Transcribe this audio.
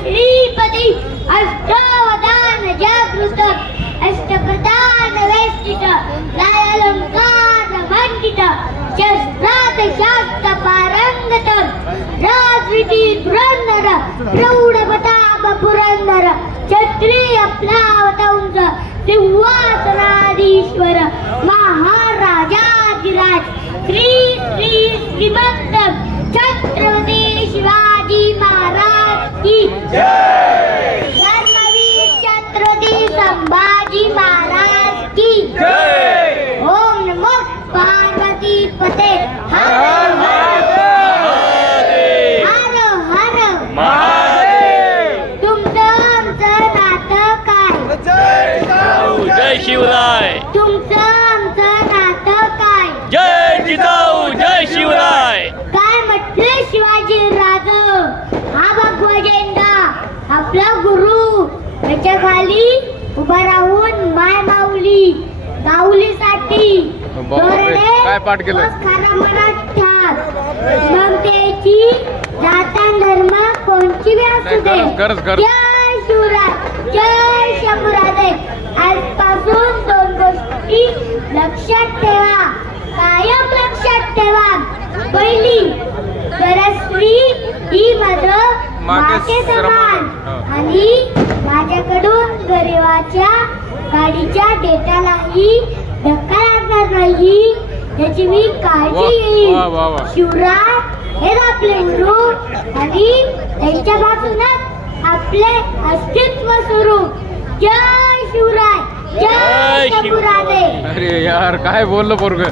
श्रीपती अष्टावधान जागृत अष्टप्रधान वेष्टित लायलंकार मंडित शस्त्रात शास्त्र पारंगत राजविधी धुरंधर प्रौढ प्रताप पुरंदर क्षत्रिय प्लावतंस सिंहासनाधीश्वर महाराजाधिराज श्री श्री श्रीमंत छत्रपती शिवाजी महाराज की जय। धर्मवीर छत्रपती संभाजी महाराज की जय। ओम नमो पार्वती पते हर हर महादेव। तुमचं आमचं नातं काय? जय शिवराय, तुमचं आमचं नातं काय? जय जिजाऊ, जय शिवराय. काय म्हटले शिवाजी राज? हा भगवा झेंडा आपला गुरु, त्याच्या खाली उभा राहून माय माऊली माऊलीसाठी काय पाठ केलं? खरा मनात ठाक ममतेची जाता धर्म कोणची बी असू दे. जय शिवराय, जय शंभूराजे. आजपासून दोन गोष्टी लक्षात ठेवा, कायम लक्षात ठेवा. पहिली, परस्त्री ही माते समान आणि माझ्याकडून गरिबाच्या गाडीच्या डेटालाही धक्का लागणार नाही याची मी काळजी घेईन. शिवराय हेच आपले गुरु आणि त्यांच्यापासूनच आपले अस्तित्व सुरू. जय शिवराय, जय शंभूराजे. अरे यार काय बोललो पोरग.